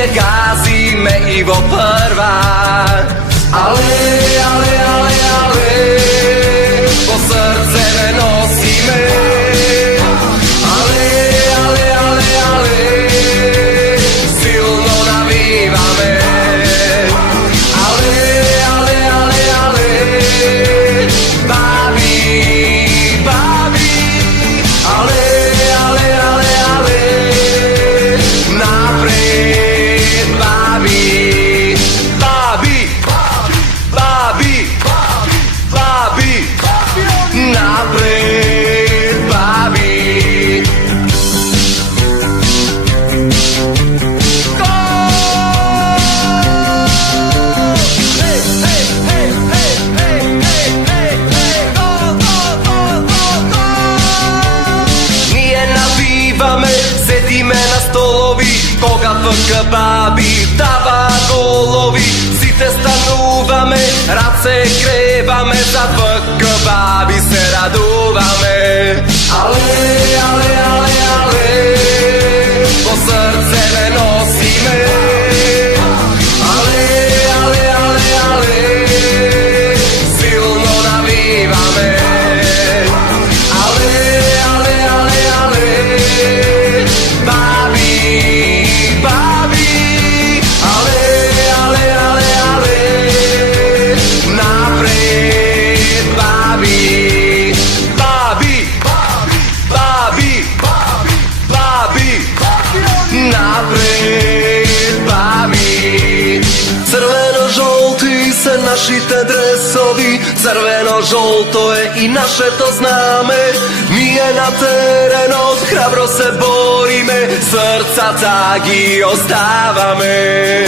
ќе газиме и во прва. Але, але, але, але, по срце ме носиме. Але, але, але, але, силно навиваме. Але, але, але, але, баби, баби. Але, але, але, але, напред, баби. Баби, баби, баби, напред, баби. Ние навиваме, седиме на столови, кога ФК баби дава голови. Сите стануваме, раце креваме, за ФК баби се радуваме. Але, але, але, але, по срце ме носиме. Але, але, але, але, силно навиваме. Але, але, але, але, баби, баби. Але, але, але, але, напред, баби. Баби, баби, баби, напред, баби. Црвено-жолти се нашите дресови, црвено-жолто е и нашето знаме. Ние на теренот храбро се бориме, срцата ги оставаме.